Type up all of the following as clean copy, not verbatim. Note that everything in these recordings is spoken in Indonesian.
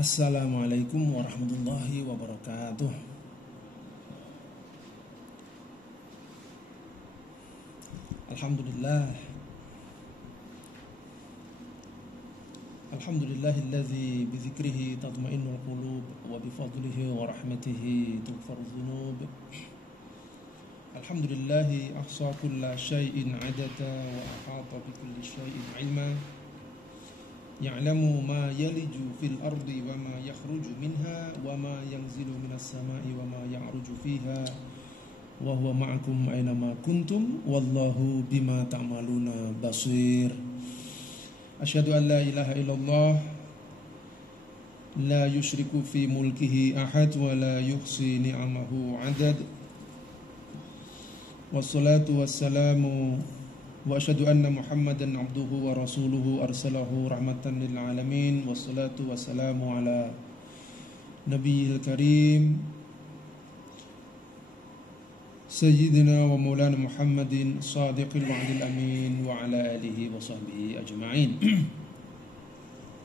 Assalamualaikum warahmatullahi wabarakatuh. Alhamdulillah. Alhamdulillahilladzi bizikrihi tatma'innul qulub wa bifadlihi wa rahmatihi tughfaru dzunub. Alhamdulillahi ahsa kulla syai'in 'adada wa ahata bikulli syai'in 'ilma. Ya'lamu ma yaliju fil ardi wa ma yakhruju minha wa ma yanzilu minas sama'i wa ma ya'ruju fiha wa huwa ma'akum aina ma kuntum wallahu bima ta'maluna basir. Asyhadu an la ilaha illallah la yusyriku fi mulkihi ahad wa la yuhsi ni'amahu 'adad. Wassalatu wassalamu wa asyhadu anna Muhammadan abduhu wa rasuluhu arsalahu rahmatan lil alamin. Wassalatu wassalamu ala nabiyil karim sayyidina wa maulana Muhammadin sadiqil wa'dil amin wa ala alihi wa sahbihi ajma'in.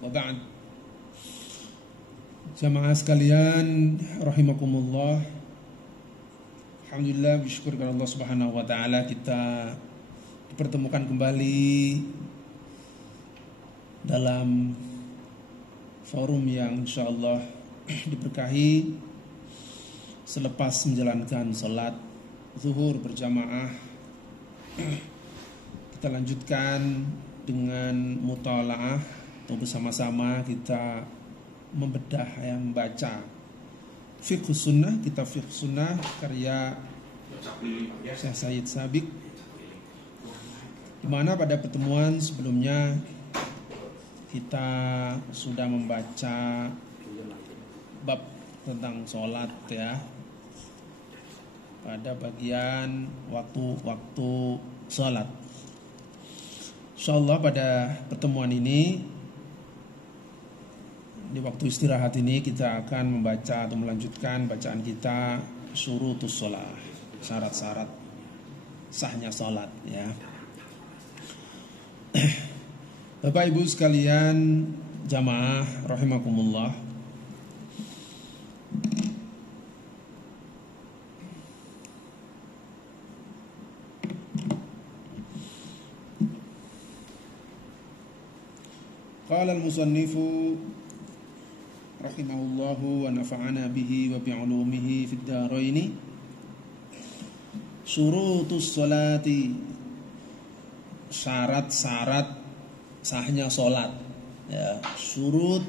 Wa ba'd. Jamaah sekalian rahimakumullah, alhamdulillah, bersyukur kepada Allah Subhanahu wa taala kita dipertemukan kembali dalam forum yang insyaallah diberkahi selepas menjalankan salat zuhur berjamaah. Kita lanjutkan dengan mutalaah atau bersama-sama kita membedah, membaca fiqh sunnah, kitab fiqh sunnah karya Syekh Said Sabiq, di mana pada pertemuan sebelumnya kita sudah membaca bab tentang sholat ya, pada bagian waktu-waktu sholat. Insyaallah pada pertemuan ini, di waktu istirahat ini, kita akan membaca atau melanjutkan bacaan kita syurutus sholat, syarat-syarat sahnya sholat ya. Bapak Ibu sekalian jamaah rahimakumullah, qala al-musannifu rahimahullahu wa nafa'ana bihi wa bi'ulumihi fid dharaini. Syurutus sholati, syarat-syarat sahnya sholat ya. Syurut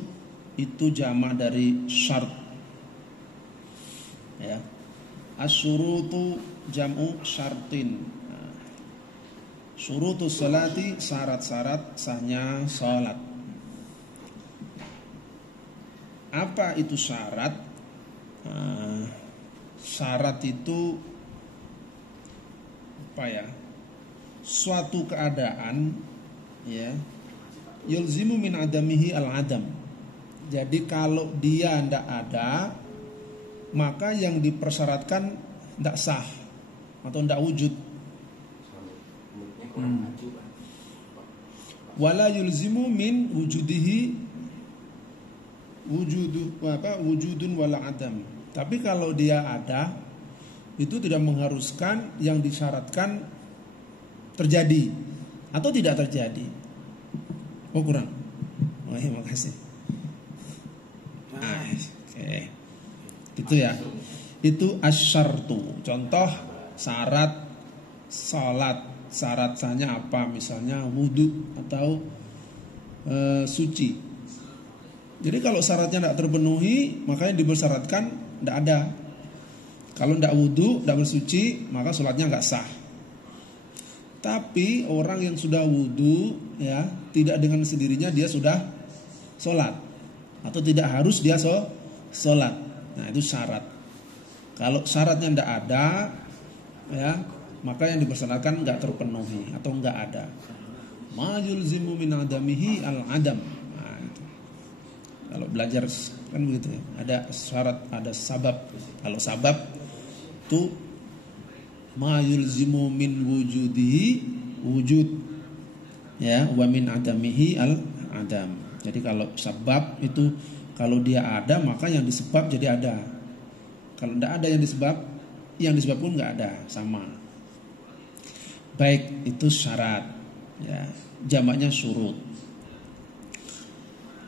itu jamak dari syart ya. Asyurutu jam'u syartin. Syurutus sholati, syarat-syarat sahnya sholat. Apa itu syarat? Syarat itu apa ya? Suatu keadaan ya, yulzimu min adamihi al-adam. Jadi kalau dia tidak ada, maka yang dipersyaratkan tidak sah atau tidak wujud. Wala yulzimu min wujudihi wujudun wala adam. Tapi kalau dia ada, itu tidak mengharuskan yang disyaratkan terjadi atau tidak terjadi. Oh kurang. Oh iya, makasih. Oke. Itu ya. Itu asyartu. Contoh syarat salat. Syarat sahnya apa? Misalnya wudu atau suci. Jadi kalau syaratnya tidak terpenuhi, makanya dibersyaratkan tidak ada. Kalau tidak wudu, tidak bersuci, maka sholatnya nggak sah. Tapi orang yang sudah wudu ya, tidak dengan sendirinya dia sudah sholat, atau tidak harus dia sholat. Nah itu syarat. Kalau syaratnya tidak ada ya, maka yang dipersyaratkan nggak terpenuhi atau nggak ada. Ma yulzimu min adamihi al-adam. Nah, itu. Kalau belajar kan begitu ya. Ada syarat, ada sabab. Kalau sabab itu ma yulzimu min wujudihi wujud ya, wa min adamihi al adam. Jadi kalau sabab itu Kalau dia ada, maka yang disebab jadi ada. Kalau tidak ada yang disebab pun nggak ada, sama. Baik, itu syarat. Ya, jamaknya syurut.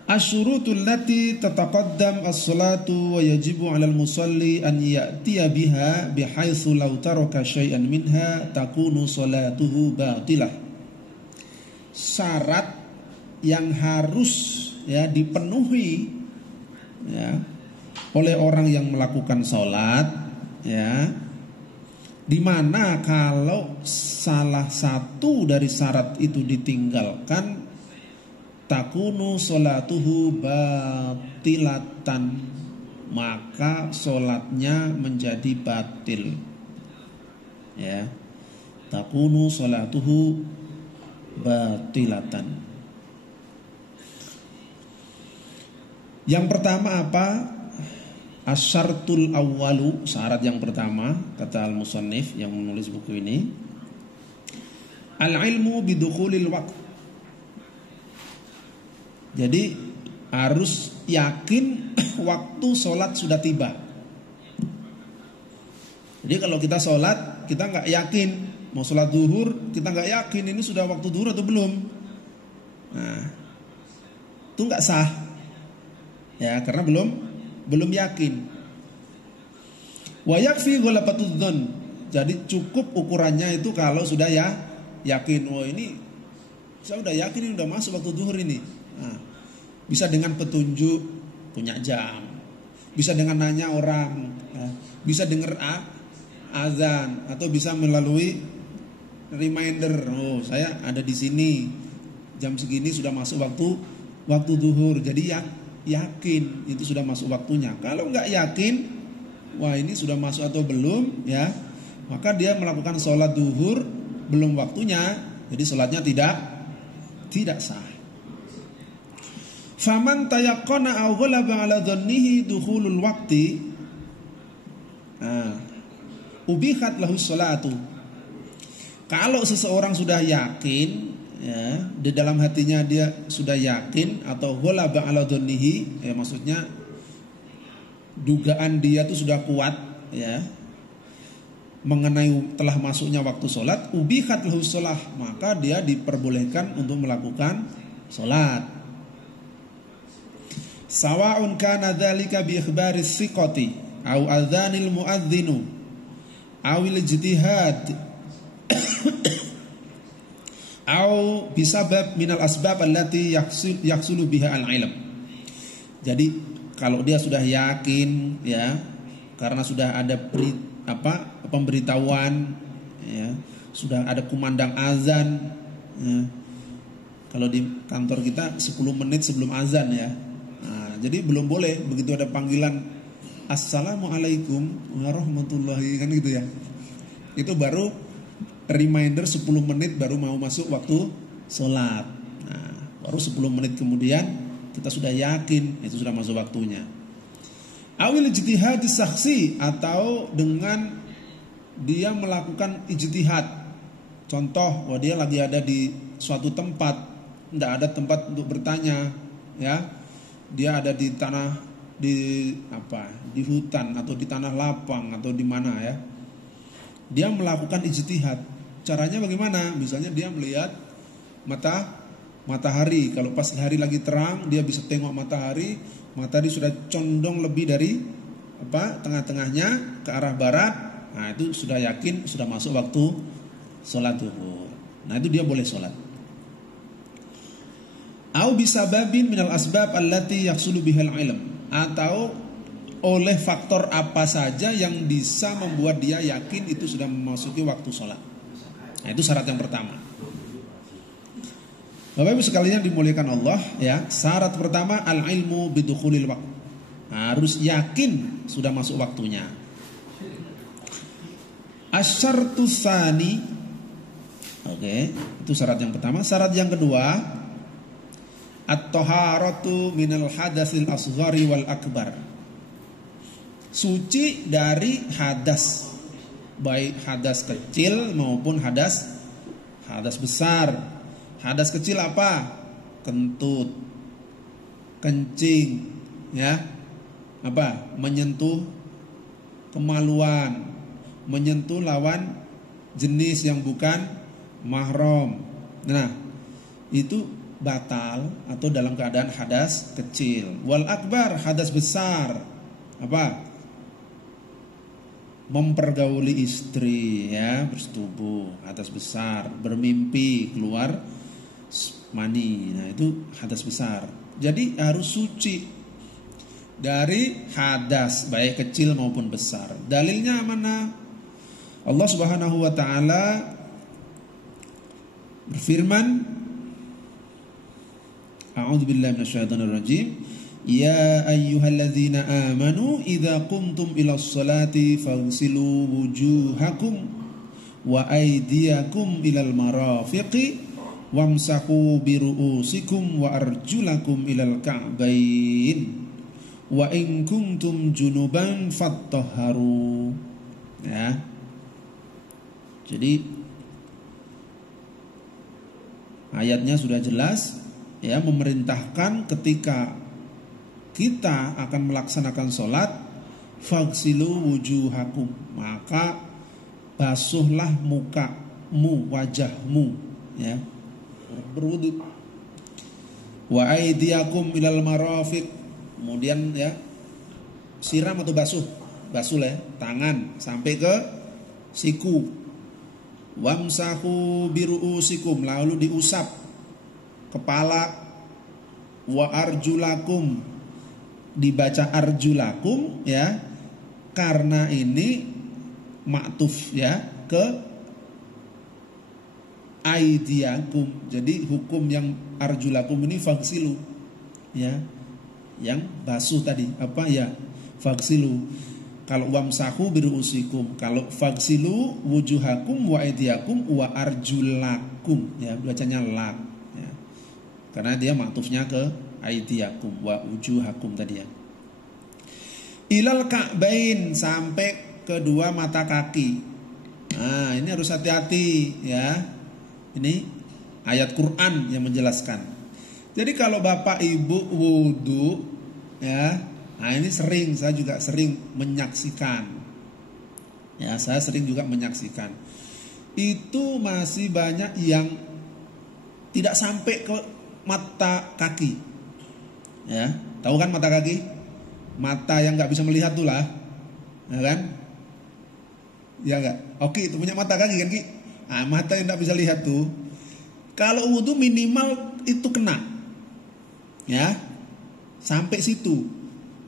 Asyurutul lati tataqaddam as-salatu wa yajibu 'alal musalli an ya'tiya biha bihaitsu law taraka syai'an minha takunu salatuhu batilah. Syarat yang harus ya dipenuhi ya oleh orang yang melakukan salat ya, di mana kalau salah satu dari syarat itu ditinggalkan takunu sholatuhu batilatan, maka sholatnya menjadi batil. Ya, takunu sholatuhu batilatan. Yang pertama apa? Asyartul awwalu, syarat yang pertama kata al-musannif yang menulis buku ini, al-ilmu bidukhulil waqt. Jadi harus yakin waktu sholat sudah tiba. Jadi kalau kita sholat, kita nggak yakin mau sholat duhur, kita nggak yakin ini sudah waktu duhur atau belum. Nah, itu nggak sah, ya karena belum yakin. Wa yakfi ghalabatud dzan. Jadi cukup ukurannya itu kalau sudah ya yakin, oh ini saya udah yakin ini udah masuk waktu duhur ini. Nah, bisa dengan petunjuk, punya jam, bisa dengan nanya orang, ya, bisa dengar azan, atau bisa melalui reminder, oh saya ada di sini jam segini sudah masuk waktu duhur. Jadi ya yakin itu sudah masuk waktunya. Kalau nggak yakin, wah ini sudah masuk atau belum, ya maka dia melakukan sholat duhur belum waktunya, jadi sholatnya tidak sah. Faman tayaqqana aw ghalaba ala dhannihi dukhulul waqti ubihat lahu sholatu. Kalau seseorang sudah yakin, ya, di dalam hatinya dia sudah yakin, atau ghalaba ala dhannihi, ya maksudnya dugaan dia itu sudah kuat, ya, mengenai telah masuknya waktu sholat, ubihat lahu sholah, maka dia diperbolehkan untuk melakukan sholat. Sawa'un kana dzalika bi ikhbaris siqati au adzanil muadzinu au ijtihad au bisabab minal asbab allati yahsulu biha al-ilm. Jadi kalau dia sudah yakin, ya, karena sudah ada pemberitahuan, ya, sudah ada kumandang azan, ya. Kalau di kantor kita 10 menit sebelum azan, ya. Jadi belum boleh begitu ada panggilan assalamualaikum warahmatullahi, kan gitu ya. Itu baru reminder 10 menit baru mau masuk waktu sholat. Nah, baru 10 menit kemudian kita sudah yakin itu sudah masuk waktunya. Awil ijtihad saksi, atau dengan dia melakukan ijtihad. Contoh, dia lagi ada di suatu tempat, tidak ada tempat untuk bertanya, ya. Dia ada di tanah, di hutan atau di tanah lapang atau di mana, ya. Dia melakukan ijtihad. Caranya bagaimana? Misalnya dia melihat matahari. Kalau pas hari lagi terang, dia bisa tengok matahari sudah condong lebih dari tengah-tengahnya ke arah barat. Nah, itu sudah yakin sudah masuk waktu sholat zuhur. Nah, itu dia boleh sholat. Au bisababin minal asbab allati yahsulu bihal ilm, atau oleh faktor apa saja yang bisa membuat dia yakin itu sudah memasuki waktu sholat. Nah, itu syarat yang pertama. Bapak Ibu sekalian dimuliakan Allah, ya. Syarat pertama al-ilmu bidukhulil waqt. Harus yakin sudah masuk waktunya. Asyartu tsani. Oke, itu syarat yang pertama. Syarat yang kedua, at-taharatu minal hadatsil asghari wal akbar. Suci dari hadas, baik hadas kecil maupun hadas besar. Hadas kecil apa? Kentut, kencing, ya. Apa? Menyentuh kemaluan, menyentuh lawan jenis yang bukan mahram. Nah, itu batal atau dalam keadaan hadas kecil. Wal akbar, hadas besar. Apa? Mempergauli istri, ya, bersetubuh, hadas besar, bermimpi keluar mani. Nah, itu hadas besar. Jadi harus suci dari hadas baik kecil maupun besar. Dalilnya mana? Allah Subhanahu wa taala berfirman, A'udzubillahi minasyaitonir rajim. Ya ayyuhalladzina amanu idza qumtum ilas salati faghsilu wujuhakum wa aydiyakum ilal marafiqi wamsahu biru'usikum wa arjulakum ilal ka'bain wa in kuntum junuban fattahharu. Ya. Jadi ayatnya sudah jelas, ya, memerintahkan ketika kita akan melaksanakan sholat, faghsilu wujuhakum, maka basuhlah mukamu, wajahmu, ya, berwudu. Wa aydiyakum ilal marafiq, kemudian, ya, siram atau basuh lah, ya, tangan sampai ke siku. Wamsahu biru'usikum, lalu diusap kepala. Wa arjulakum, dibaca arjulakum, ya, karena ini maktuf, ya, ke aidiakum. Jadi hukum yang arjulakum ini faghsilu, ya, yang basuh tadi apa, ya, faghsilu. Kalau wamsahu biru'usikum, kalau faghsilu wujuhakum wa aidiakum wa arjulakum, ya, bacanya lak, ya. Karena dia maktufnya ke aidiakum wa wujuhakum tadi, ya. Ilal ka'bain, sampai kedua mata kaki. Nah, ini harus hati-hati, ya. Ini ayat Quran yang menjelaskan. Jadi kalau bapak ibu wudu, ya, nah ini saya juga sering menyaksikan. Ya, saya sering juga menyaksikan. Itu masih banyak yang tidak sampai ke mata kaki. Ya, tahu kan mata kaki? Mata yang nggak bisa melihat tuh lah, ya kan? Ya nggak? Oke, itu punya mata kaki kan, Ki? Nah, mata yang nggak bisa lihat tuh, kalau wudu minimal itu kena, ya, sampai situ.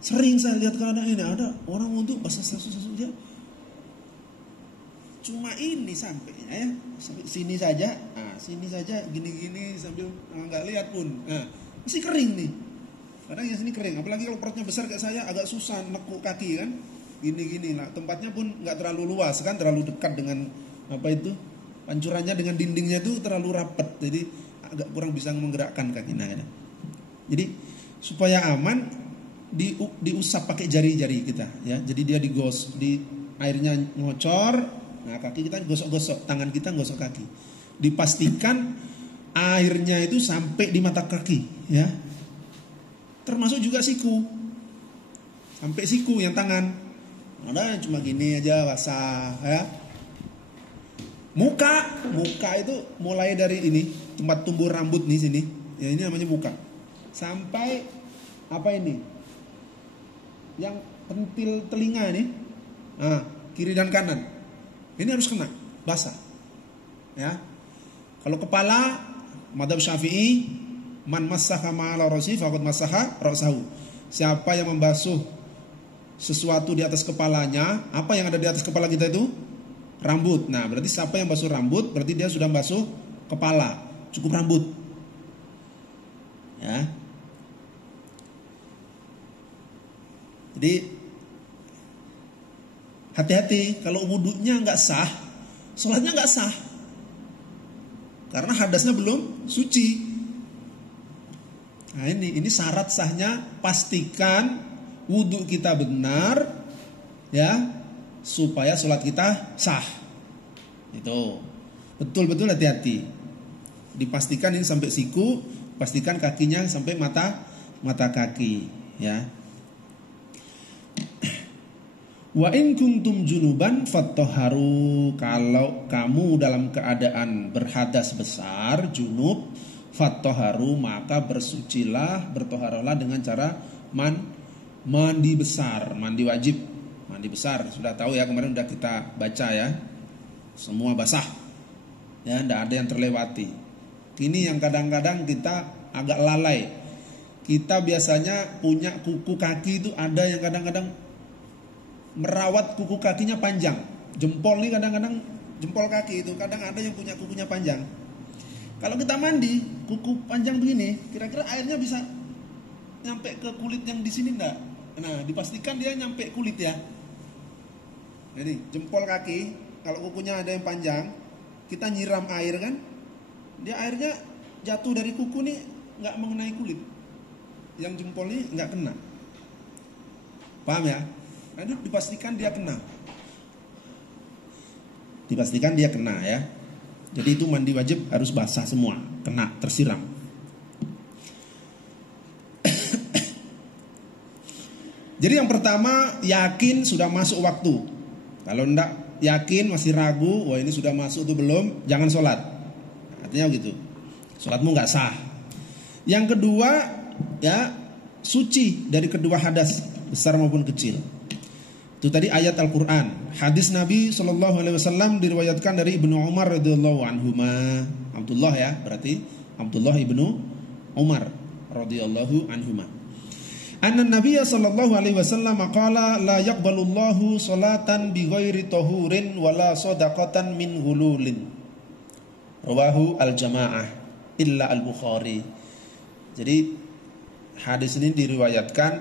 Sering saya lihat keadaan ini, ada orang wudu basah saja, cuma ini sampai, ya, sampai sini saja, nah, sini saja, gini-gini sambil nggak lihat pun, nah, masih kering nih. Kadang yang sini kering, apalagi kalau perutnya besar kayak saya, agak susah nekuk kaki kan, gini-gini lah. Tempatnya pun nggak terlalu luas kan, terlalu dekat dengan apa itu, pancurannya dengan dindingnya itu terlalu rapat, jadi agak kurang bisa menggerakkan kaki. Nah, jadi supaya aman, diusap pakai jari-jari kita, ya. Jadi dia di airnya ngocor, nah kaki kita gosok-gosok, tangan kita gosok kaki. Dipastikan airnya itu sampai di mata kaki, ya. Termasuk juga siku. Sampai siku yang tangan. Ada cuma gini aja basah, ya. Muka itu mulai dari ini, tempat tumbuh rambut nih sini. Ya, ini namanya muka. Sampai apa ini? Yang pentil telinga ini, nah, kiri dan kanan, ini harus kena basah, ya. Kalau kepala, madzhab Syafi'i, man massaha ma'ala ra'si faqad massaha ra'sahu. Siapa yang membasuh sesuatu di atas kepalanya, apa yang ada di atas kepala kita itu? Rambut. Nah, berarti siapa yang basuh rambut, berarti dia sudah basuh kepala, cukup rambut, ya. Jadi hati-hati, kalau wudunya nggak sah, sholatnya nggak sah, karena hadasnya belum suci. Nah, ini syarat sahnya, pastikan wudu kita benar, ya, supaya sholat kita sah. Itu betul-betul hati-hati. Dipastikan ini sampai siku, pastikan kakinya sampai mata kaki, ya. Wa in kuntum junuban fattahharu, kalau kamu dalam keadaan berhadas besar, junub, fattahharu, maka bersucilah, bertoharolah dengan cara mandi besar, mandi wajib, mandi besar. Sudah tahu ya, kemarin sudah kita baca ya. Semua basah. Ya, tidak ada yang terlewati. Ini yang kadang-kadang kita agak lalai. Kita biasanya punya kuku kaki itu, ada yang kadang-kadang merawat kuku kakinya panjang. Jempol nih kadang-kadang, jempol kaki itu kadang ada yang punya kukunya panjang. Kalau kita mandi kuku panjang begini, kira-kira airnya bisa nyampe ke kulit yang di sini enggak? Nah, dipastikan dia nyampe kulit ya. Jadi jempol kaki, kalau kukunya ada yang panjang, kita nyiram air kan, dia airnya jatuh dari kuku nih nggak mengenai kulit. Yang jempol ini nggak kena. Paham ya? Nah, itu dipastikan dia kena. Dipastikan dia kena ya. Jadi itu mandi wajib harus basah semua, kena, tersiram. Jadi yang pertama, yakin sudah masuk waktu. Kalau enggak yakin, masih ragu, wah ini sudah masuk atau belum, jangan sholat. Artinya gitu, sholatmu nggak sah. Yang kedua, ya suci dari kedua hadas, besar maupun kecil. Itu tadi ayat Al-Quran. Hadis Nabi SAW diriwayatkan dari Ibnu Umar radhiyallahu anhuma. Abdullah ya, berarti Abdullah ibnu Umar radhiyallahu anhuma. Anna Nabiya sallallahu alaihi wasallam qala la yaqbalullahu salatan bighairi tahurin wala shadaqatan min ghululin. Rawahu al-jamaah illa al-Bukhari. Jadi hadis ini diriwayatkan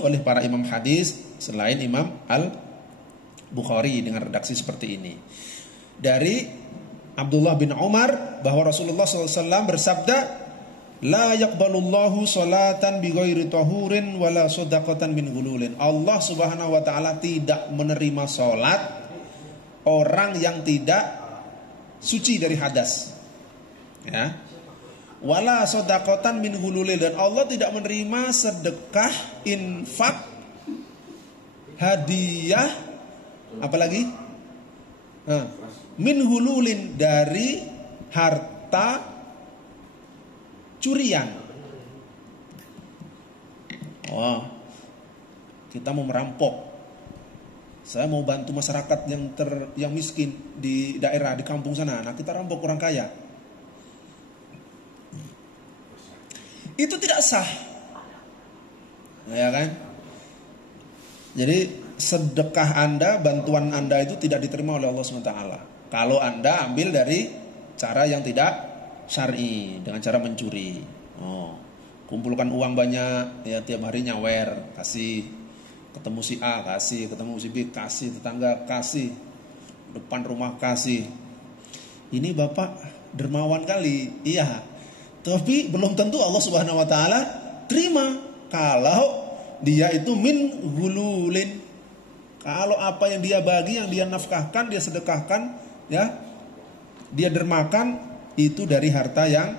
oleh para imam hadis selain Imam Al-Bukhari dengan redaksi seperti ini. Dari Abdullah bin Umar bahwa Rasulullah SAW bersabda, la yaqbalullahu salatan bighairi tahurin wala shadaqatan min ghululin. Allah Subhanahu wa taala tidak menerima salat orang yang tidak suci dari hadas. Ya. Wala shadaqatan min ghululin, dan Allah tidak menerima sedekah, infak, hadiah, apalagi min ghululin, dari harta curian. Oh, kita mau merampok. Saya mau bantu masyarakat yang miskin di daerah, di kampung sana. Nah, kita rampok orang kaya. Itu tidak sah. Ya kan? Jadi sedekah Anda, bantuan Anda itu tidak diterima oleh Allah SWT. Kalau Anda ambil dari cara yang tidak syar'i, dengan cara mencuri. Oh, kumpulkan uang banyak, ya tiap hari nyawer, kasih, ketemu si A kasih, ketemu si B kasih, tetangga kasih, depan rumah kasih. Ini bapak dermawan kali, iya. Tapi belum tentu Allah Subhanahu Wa Taala terima kalau dia itu min ghululin. Kalau apa yang dia bagi, yang dia nafkahkan, dia sedekahkan, ya, dia dermakan, itu dari harta yang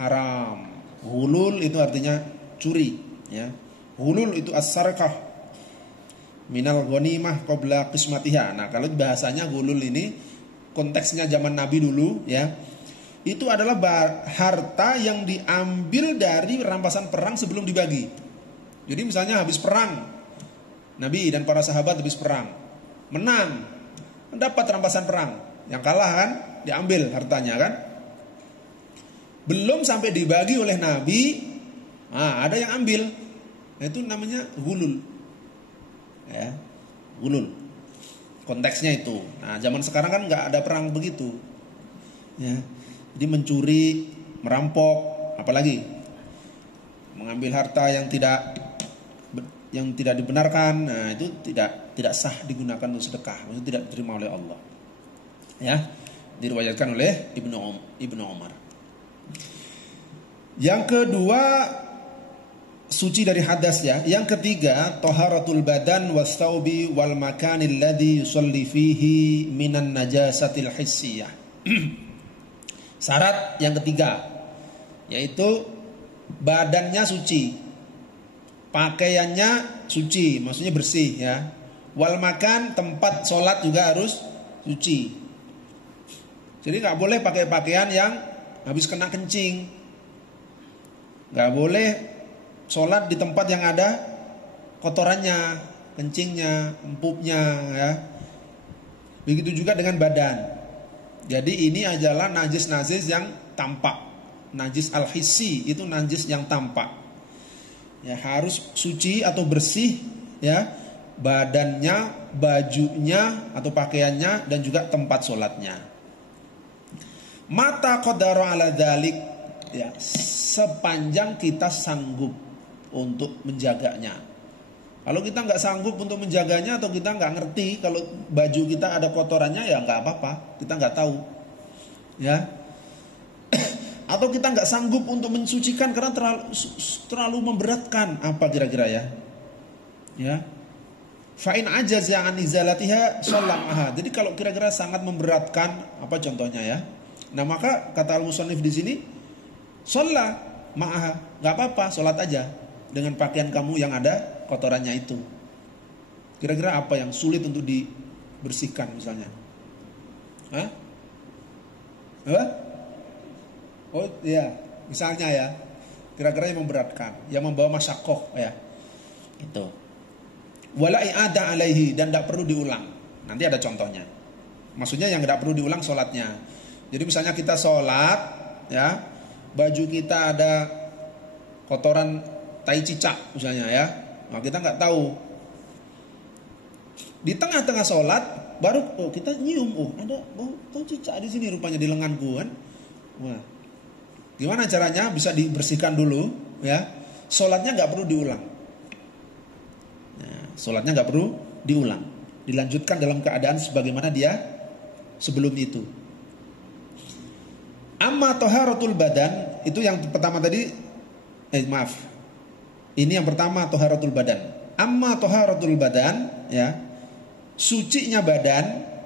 haram. Ghulul itu artinya curi, ya. Ghulul itu as-sarqah minal ghanimah qabla qismatiha. Nah, kalau bahasanya ghulul ini konteksnya zaman Nabi dulu, ya. Itu adalah harta yang diambil dari rampasan perang sebelum dibagi. Jadi misalnya habis perang, Nabi dan para sahabat habis perang, menang, mendapat rampasan perang. Yang kalah kan diambil hartanya kan. Belum sampai dibagi oleh Nabi, ada yang ambil. Nah, itu namanya ghulul. Ya, ghulul. Konteksnya itu. Nah, zaman sekarang kan nggak ada perang begitu. Ya. Jadi mencuri, merampok, apalagi mengambil harta yang tidak dibenarkan. Nah, itu tidak sah digunakan untuk sedekah. Itu tidak diterima oleh Allah. Ya, diriwayatkan oleh Ibnu Umar. Yang kedua, suci dari hadas ya. Yang ketiga, taharatul badan was-thawbi wal makanil ladzi yusalli fihi minan najasatil hissiyah. Syarat yang ketiga yaitu badannya suci, pakaiannya suci, maksudnya bersih ya. Wal makan, tempat sholat juga harus suci. Jadi nggak boleh pakai pakaian yang habis kena kencing. Nggak boleh sholat di tempat yang ada kotorannya, kencingnya, empuknya ya. Begitu juga dengan badan. Jadi ini adalah najis-najis yang tampak. Najis al-hissi itu najis yang tampak. Ya harus suci atau bersih ya. Badannya, bajunya atau pakaiannya dan juga tempat sholatnya. Mata qadara ala dzalik ya, sepanjang kita sanggup untuk menjaganya. Kalau kita nggak sanggup untuk menjaganya atau kita nggak ngerti kalau baju kita ada kotorannya ya nggak apa-apa, kita nggak tahu, ya. Atau kita nggak sanggup untuk mensucikan karena terlalu memberatkan, apa kira-kira ya? Ya. Fa'in ajaza an izalatiha shallamaha. Jadi kalau kira-kira sangat memberatkan, apa contohnya ya? Nah maka kata al-musannif di sini, shalla ma'aha, nggak apa-apa, sholat aja dengan pakaian kamu yang ada kotorannya itu. Kira-kira apa yang sulit untuk dibersihkan misalnya? Hah? Apa? Oh iya, misalnya ya, kira-kira yang memberatkan, yang membawa masyakoh ya, itu. Wala i'adah alaihi, dan tidak perlu diulang. Nanti ada contohnya. Maksudnya yang tidak perlu diulang sholatnya. Jadi misalnya kita sholat, ya, baju kita ada kotoran tai cicak misalnya ya, nah kita nggak tahu. Di tengah-tengah sholat baru kita nyium, ada bau tai cicak di sini rupanya di lenganku kan. Wah, gimana caranya? Bisa dibersihkan dulu, ya. Sholatnya nggak perlu diulang. Sholatnya nggak perlu diulang, dilanjutkan dalam keadaan sebagaimana dia sebelum itu. Amma taharatul badan, itu yang pertama tadi, ini yang pertama taharatul badan. Amma taharatul badan, ya, sucinya badan.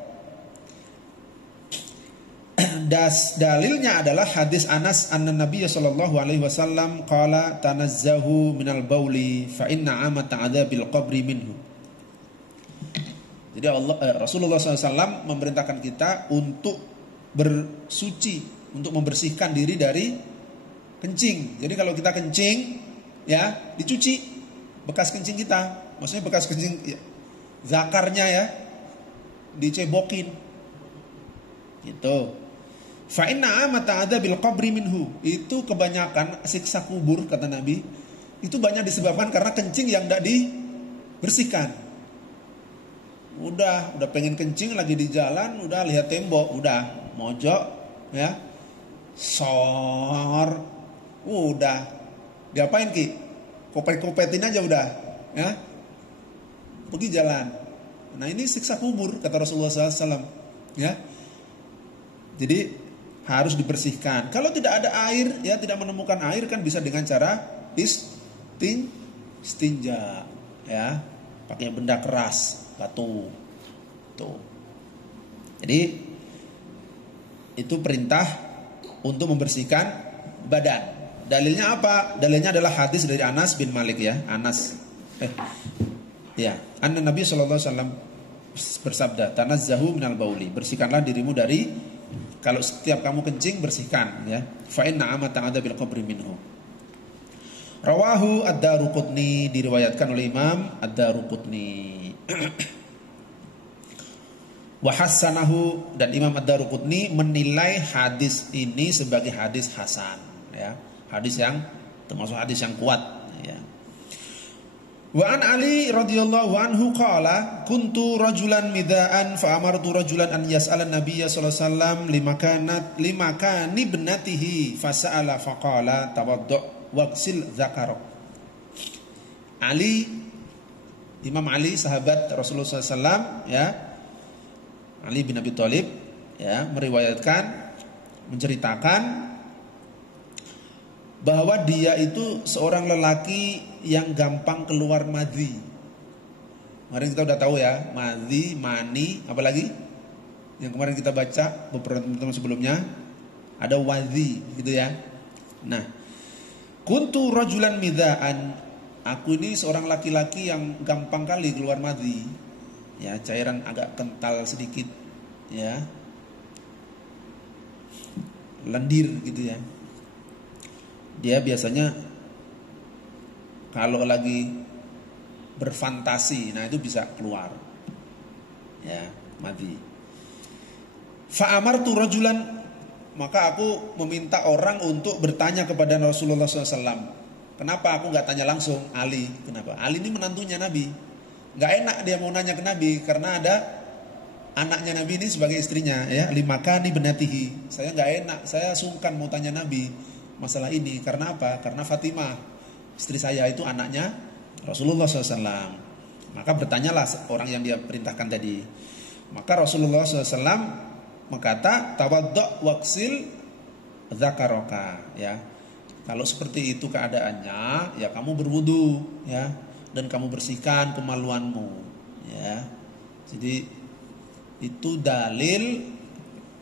Dalilnya adalah hadis Anas anna Nabi sallallahu alaihi wasallam qala tanazzahu minal bauli fa inna amata adzabil qabri minhu. Jadi Rasulullah SAW memerintahkan kita untuk bersuci, untuk membersihkan diri dari kencing. Jadi kalau kita kencing ya dicuci bekas kencing kita, maksudnya bekas kencing ya, zakarnya ya dicebokin gitu. Fa inna amata adzabil qabri minhu. Itu kebanyakan siksa kubur kata Nabi itu banyak disebabkan karena kencing yang tidak dibersihkan. Udah pengen kencing lagi di jalan, udah lihat tembok, udah mojok ya. Sor. Udah. Diapain Ki? Kopet-kopetin aja udah, ya. Pergi jalan. Nah, ini siksa kubur kata Rasulullah SAW, ya. Jadi harus dibersihkan. Kalau tidak ada air, ya tidak menemukan air kan bisa dengan cara istinja, ya, pakai benda keras, batu, tuh. Jadi itu perintah untuk membersihkan badan. Dalilnya apa? Dalilnya adalah hadis dari Anas bin Malik ya, Anna Nabi SAW bersabda, tanazzahu minal bauli, bersihkanlah dirimu dari, kalau setiap kamu kencing bersihkan ya. Fa inna amata adzabil qabri minhu. Rawahu ad-Daruqutni, diriwayatkan oleh Imam ad-Daruqutni. Wa hassanahu, dan Imam ad-Daruqutni menilai hadis ini sebagai hadis hasan ya. Hadis yang termasuk hadis yang kuat ya. Wa an Ali radhiyallahu anhu qala kuntu rajulan midaan fa amartu rajulan an yas'ala an-nabiyya sallallahu alaihi wasallam limakani ibnatihi fa sa'ala fa qala tawaddu waqsil dzakarak. Imam Ali sahabat Rasulullah SAW ya, Ali bin Abi Thalib ya, menceritakan bahwa dia itu seorang lelaki yang gampang keluar madhi. Kemarin kita udah tahu ya, madhi, mani, apalagi yang kemarin kita baca beberapa teman sebelumnya ada wadhi gitu ya. Nah, kuntu rajulan midaan, aku ini seorang laki-laki yang gampang kali keluar madhi, ya, cairan agak kental sedikit, ya, lendir gitu ya. Dia biasanya kalau lagi berfantasi, nah itu bisa keluar, ya, madhi. Fa'amartu rajulan, maka aku meminta orang untuk bertanya kepada Rasulullah SAW. Kenapa aku nggak tanya langsung Ali? Kenapa? Ali ini menantunya Nabi. Nggak enak dia mau nanya ke Nabi karena ada anaknya Nabi ini sebagai istrinya, ya. Limakani benatihi. Saya nggak enak, saya sungkan mau tanya Nabi masalah ini. Karena apa? Karena Fatimah, istri saya itu anaknya Rasulullah SAW. Maka bertanyalah orang yang dia perintahkan tadi. Maka Rasulullah SAW berkata, tawaddo' waksil zakaraka, ya. Kalau seperti itu keadaannya, ya kamu berwudu, ya, dan kamu bersihkan kemaluanmu, ya. Jadi itu dalil,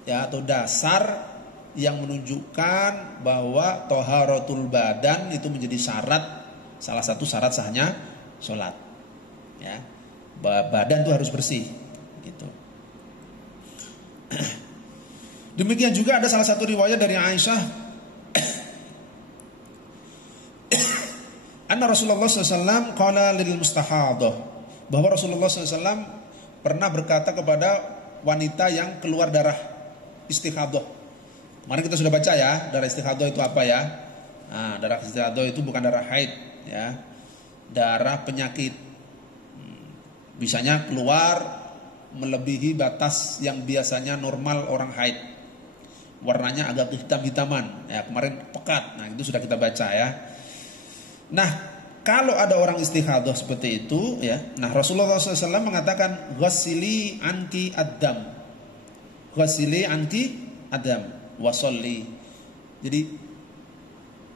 ya, atau dasar yang menunjukkan bahwa toharatul badan itu menjadi syarat, salah satu syarat sahnya sholat, ya. Badan itu harus bersih, gitu. Demikian juga ada salah satu riwayat dari Aisyah, anna Rasulullah SAW qala lil mustahadah, bahwa Rasulullah SAW pernah berkata kepada wanita yang keluar darah istihadah. Kemarin kita sudah baca, ya, darah istihadah itu apa, ya. Nah, darah istihadah itu bukan darah haid, ya, darah penyakit. Bisanya keluar melebihi batas yang biasanya normal orang haid. Warnanya agak hitam-hitaman, ya, kemarin pekat. Nah, itu sudah kita baca, ya. Nah, kalau ada orang istihadah seperti itu, ya, nah Rasulullah SAW mengatakan ghassili anki ad-dam, ghassili anki ad-dam wasolli. Jadi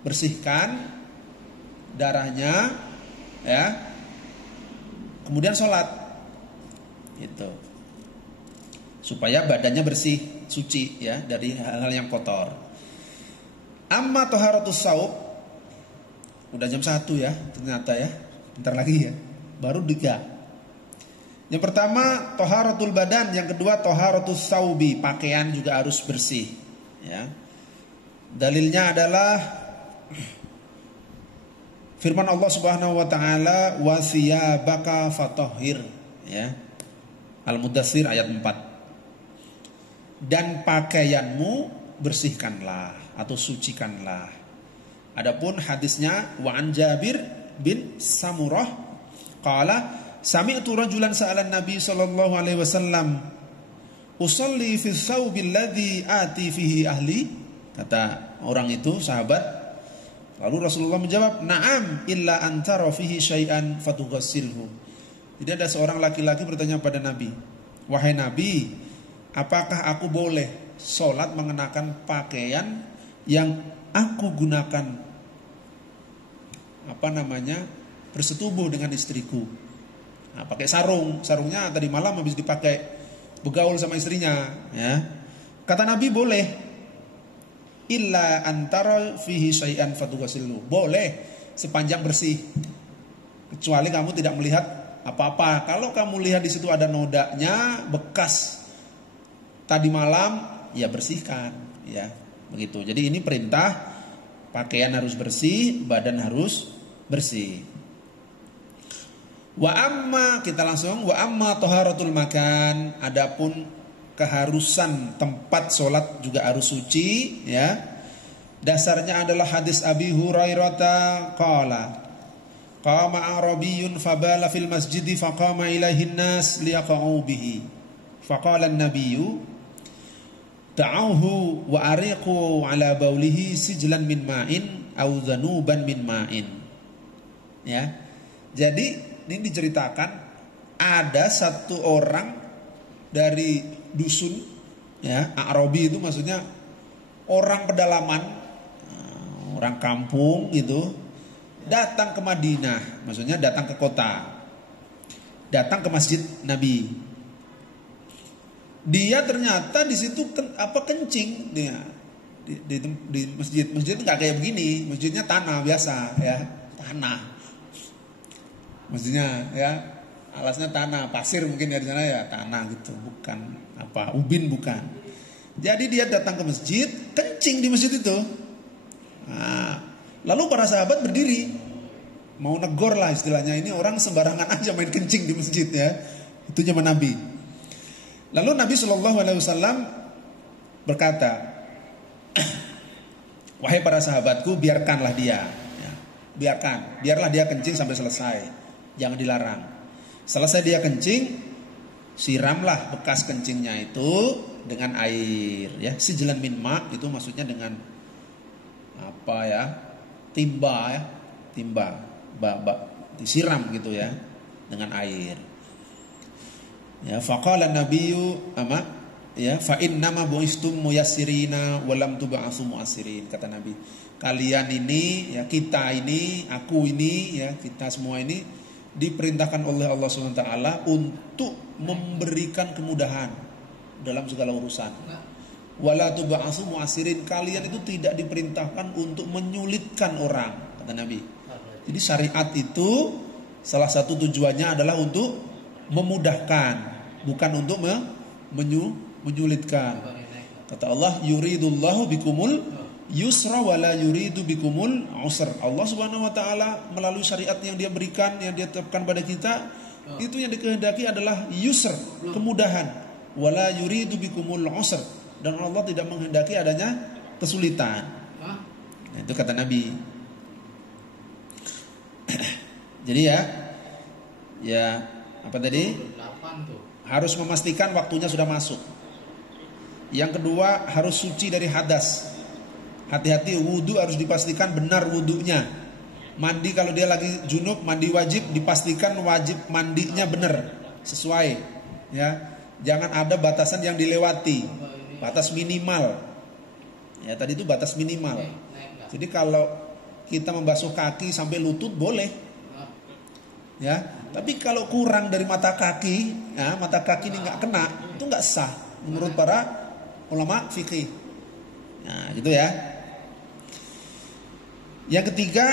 bersihkan darahnya, ya, kemudian sholat, gitu, supaya badannya bersih, suci, ya, dari hal-hal yang kotor. Amma taharatus saub, udah jam 1 ya, ternyata, ya, bentar lagi, ya, baru 3. Yang pertama taharatul badan, yang kedua taharatus saubi, pakaian juga harus bersih, ya. Dalilnya adalah firman Allah Subhanahu wa taala, wa thiyabaka fatahhir, ya, Al-Mudaththir ayat 4. Dan pakaianmu bersihkanlah atau sucikanlah. Adapun hadisnya, wa an Jabir bin Samurah qala sami'tu rajulan sa'alan Nabi sallallahu alaihi wasallam usalli fi thawbil ladzi ati fihi ahli. Kata orang itu, sahabat, lalu Rasulullah menjawab, na'am illa antara fihi syai'an fatughassilhu. Jadi ada seorang laki-laki bertanya pada Nabi, wahai Nabi, apakah aku boleh sholat mengenakan pakaian yang aku gunakan bersetubuh dengan istriku? Nah, pakai sarungnya tadi malam habis dipakai begaul sama istrinya, ya. Kata Nabi, boleh, illa antara fihi syai'an fatughassilhu, boleh sepanjang bersih, kecuali kamu tidak melihat apa-apa. Kalau kamu lihat di situ ada nodanya bekas tadi malam, ya bersihkan, ya. Begitu. Jadi ini perintah, pakaian harus bersih, badan harus bersih. Wa amma, kita langsung, wa amma taharatul makan, adapun keharusan tempat sholat juga harus suci, ya. Dasarnya adalah hadis Abi Hurairah qala qama arabiyyun fabala fil masjidi faqama ilaihin nas liyaqa'u bihi faqala an-nabiyyu ta'awhu wa ariqu ala baulihi sijlan min ma'in au dhanuban min ma'in, ya. Jadi ini diceritakan ada satu orang dari dusun, ya, Arabi itu maksudnya orang pedalaman, orang kampung gitu, datang ke Madinah, maksudnya datang ke kota, datang ke masjid Nabi. Dia ternyata di situ kencing dia di masjid nggak kayak begini, masjidnya tanah biasa, ya, tanah. Maksudnya ya alasnya tanah, pasir mungkin ya di sana ya tanah gitu, bukan apa ubin bukan. Jadi dia datang ke masjid, kencing di masjid itu. Nah, lalu para sahabat berdiri, mau negor lah istilahnya, ini orang sembarangan aja main kencing di masjid ya. Itu zaman Nabi. Lalu Nabi SAW berkata, wahai para sahabatku, biarkanlah dia, ya, biarlah dia kencing sampai selesai, jangan dilarang. Selesai dia kencing, siramlah bekas kencingnya itu dengan air, ya, sijlan min ma, itu maksudnya dengan apa ya, timba, disiram gitu ya, dengan air. Ya, faqala nabiyyu ya, fa innama buistum muyassirina wa lam tub'atsu mu'assirin, kata Nabi. Kalian ini, ya, kita ini, aku ini, ya, kita semua ini diperintahkan oleh Allah SWT untuk memberikan kemudahan dalam segala urusan. Wala tub'atsu mu'assirin, kalian itu tidak diperintahkan untuk menyulitkan orang, kata Nabi. Jadi syariat itu salah satu tujuannya adalah untuk memudahkan, bukan untuk menyulitkan. Kata Allah, yuridullahu bikumul yusra wala yuridu bikumul usr. Allah Subhanahu wa taala melalui syariat yang Dia berikan, yang Dia tetapkan pada kita, itu yang dikehendaki adalah yusr, kemudahan, wala yuridu bikumul usr, dan Allah tidak menghendaki adanya kesulitan. Nah, itu kata Nabi. Jadi ya apa tadi? Harus memastikan waktunya sudah masuk. Yang kedua, harus suci dari hadas. Hati-hati, wudu harus dipastikan benar wudunya. Mandi kalau dia lagi junub, mandi wajib, dipastikan wajib mandinya benar, sesuai. Ya, jangan ada batasan yang dilewati. Batas minimal. Ya, tadi itu batas minimal. Jadi kalau kita membasuh kaki sampai lutut boleh. Ya, tapi kalau kurang dari mata kaki, ya, mata kaki ini nggak kena, itu nggak sah menurut para ulama fikih. Nah, gitu ya. Yang ketiga,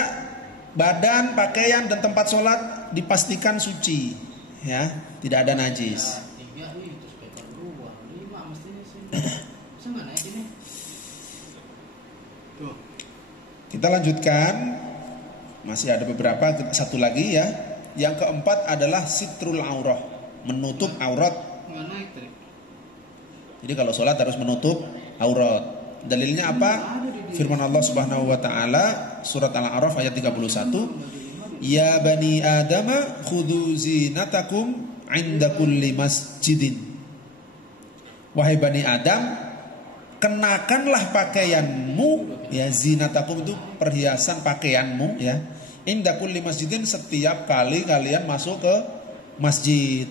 badan, pakaian dan tempat sholat dipastikan suci, ya, tidak ada najis. Kita lanjutkan, masih ada beberapa, satu lagi ya. Yang keempat adalah sitrul aurah, menutup aurat. Jadi kalau sholat harus menutup aurat. Dalilnya apa? Firman Allah Subhanahu wa taala surat Al-A'raf ayat 31, ya bani adama khudhu zinatakum 'inda kulli masjidin. Wahai bani Adam, kenakanlah pakaianmu, ya, zinatakum itu perhiasan pakaianmu, ya, inda kulli masjidin, setiap kali kalian masuk ke masjid.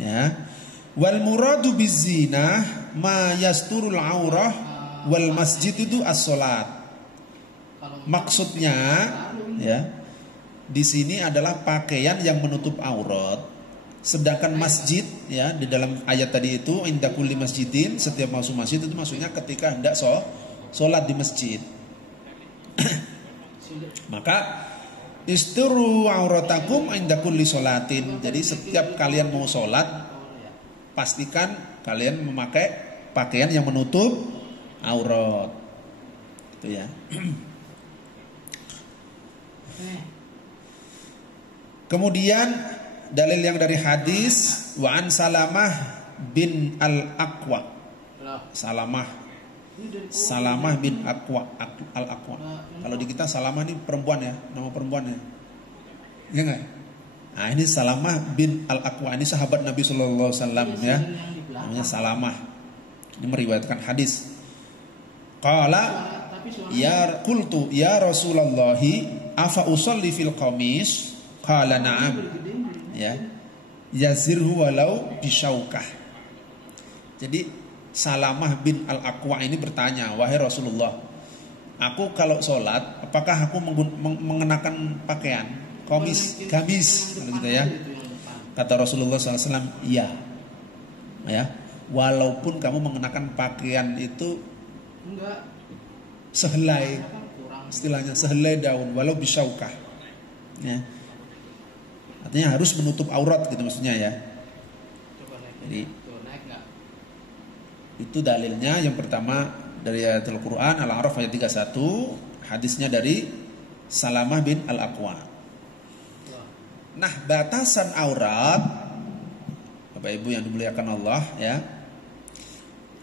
Ya. Wal muradu bizinah ma yasturul aurah wal masjid itu as-salat. Maksudnya, ya, di sini adalah pakaian yang menutup aurat. Sedangkan masjid, ya, di dalam ayat tadi itu inda kulli masjidin, setiap masuk masjid, itu maksudnya ketika hendak sholat di masjid. Maka isturu auratakum inda kulli sholatin. Jadi setiap kalian mau sholat, pastikan kalian memakai pakaian yang menutup aurat. Itu ya. Kemudian dalil yang dari hadis wa an Salamah bin al-Aqwa. Salamah bin al-Aqwa. Kalau di kita Salamah ini perempuan ya, nama perempuannya. Iya enggak? Nah, ini Salamah bin al-Aqwa, ini sahabat Nabi sallallahu alaihi wasallam ya. Namanya Salamah. Ini meriwayatkan hadis. Qala ya qultu ya Rasulullah afa usalli fil qamis? Qala na'am. Ya. Yazirhu walau bisyaukah. Jadi Salamah bin al-Aqwa ini bertanya, wahai Rasulullah, aku kalau sholat, apakah aku mengenakan pakaian gamis, gitu ya? Kata Rasulullah SAW, iya, ya, walaupun kamu mengenakan pakaian itu sehelai, istilahnya sehelai daun, walau bisyaukah, ya. Artinya harus menutup aurat gitu maksudnya ya. Jadi itu dalilnya yang pertama dari ayat Al-Qur'an Al-A'raf ayat 31, hadisnya dari Salamah bin Al-Aqwa. Nah, batasan aurat Bapak Ibu yang dimuliakan Allah ya.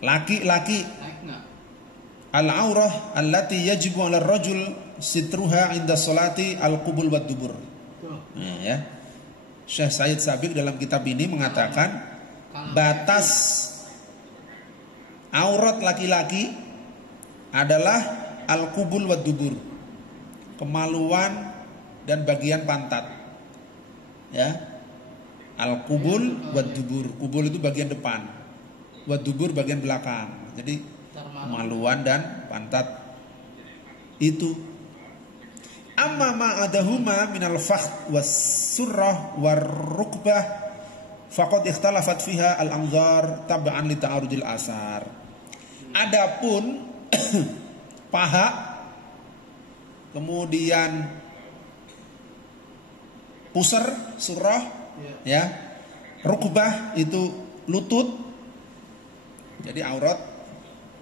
Laki-laki al-aurah allati yajibu 'ala ar-rajul sitruha 'inda sholati al-qubul wad dubur. Nah, ya. Syekh Said Sabiq dalam kitab ini mengatakan batas aurat laki-laki adalah al-qubul wad dubur. Kemaluan dan bagian pantat. Ya. Al-qubul wad dubur. Qubul itu bagian depan. Wad dubur bagian belakang. Jadi kemaluan dan pantat itu. Amma ma'adahuma minal fakh was surrah war rukbah faqad ikhtalafat fiha al-anzar tab'an li ta'arudil asar. Adapun paha, kemudian pusar, surah ya, rukbah itu lutut. Jadi aurat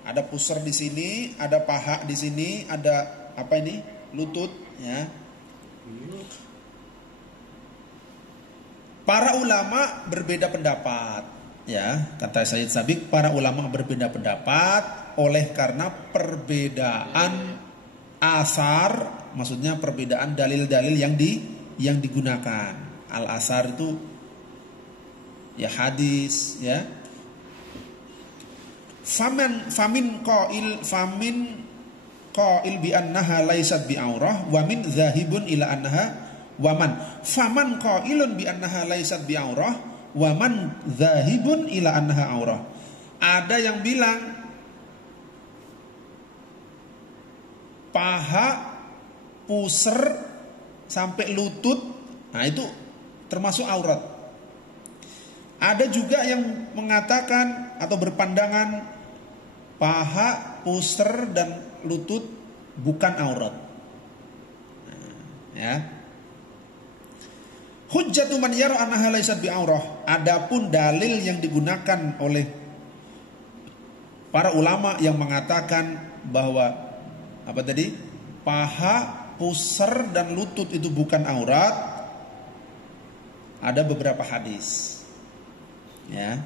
ada pusar di sini, ada paha di sini, ada apa ini? Lutut ya. Para ulama berbeda pendapat ya, kata Sayyid Sabiq, para ulama berbeda pendapat oleh karena perbedaan asar, maksudnya perbedaan dalil-dalil yang digunakan. Al-asar itu ya hadis ya. Famin qail bi annaha laysat bi aurah wa min zahibun ila annaha wa man faman qailun bi annaha laysat bi aurah wa man zahibun ila annaha aurah. Ada yang bilang paha, pusar sampai lutut, nah itu termasuk aurat. Ada juga yang mengatakan atau berpandangan paha, pusar dan lutut bukan aurat. Ya. Hujjatu man yara annaha laysat bi aurah. Adapun dalil yang digunakan oleh para ulama yang mengatakan bahwa apa tadi? Paha, pusar dan lutut itu bukan aurat. Ada beberapa hadis. Ya.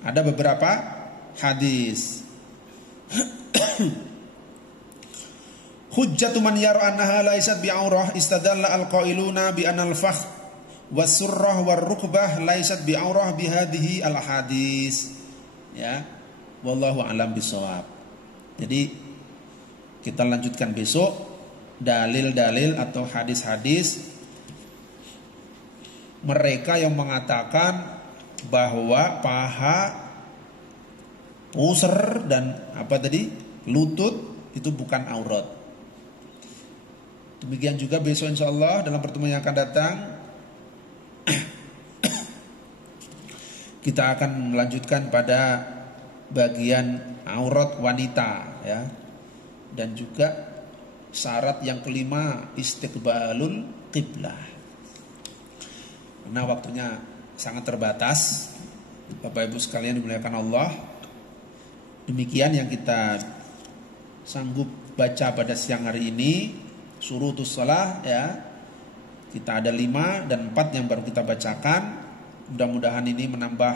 Ada beberapa hadis. Hujjatu man yara annaha laysat bi aurah istadalla al-qailuna bi anal fakh was-surrah war-rukbah laysat bi aurah bi hadhihi al-hadis. Ya. Wallahu a'lam bishawab. Jadi kita lanjutkan besok dalil-dalil atau hadis-hadis mereka yang mengatakan bahwa paha, pusar dan apa tadi? Lutut itu bukan aurat. Demikian juga besok insyaallah dalam pertemuan yang akan datang kita akan melanjutkan pada bagian aurat wanita ya. Dan juga syarat yang kelima istiqbalul qiblah. Karena waktunya sangat terbatas, Bapak Ibu sekalian dimuliakan Allah. Demikian yang kita sanggup baca pada siang hari ini, syurutus shalah ya. Kita ada 5 dan 4 yang baru kita bacakan. Mudah-mudahan ini menambah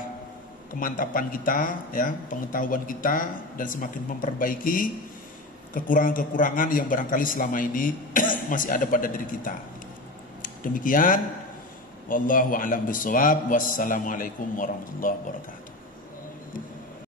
kemantapan kita ya, pengetahuan kita dan semakin memperbaiki kekurangan-kekurangan yang barangkali selama ini masih ada pada diri kita. Demikian wallahu a'lam bishawab. Wassalamualaikum warahmatullahi wabarakatuh.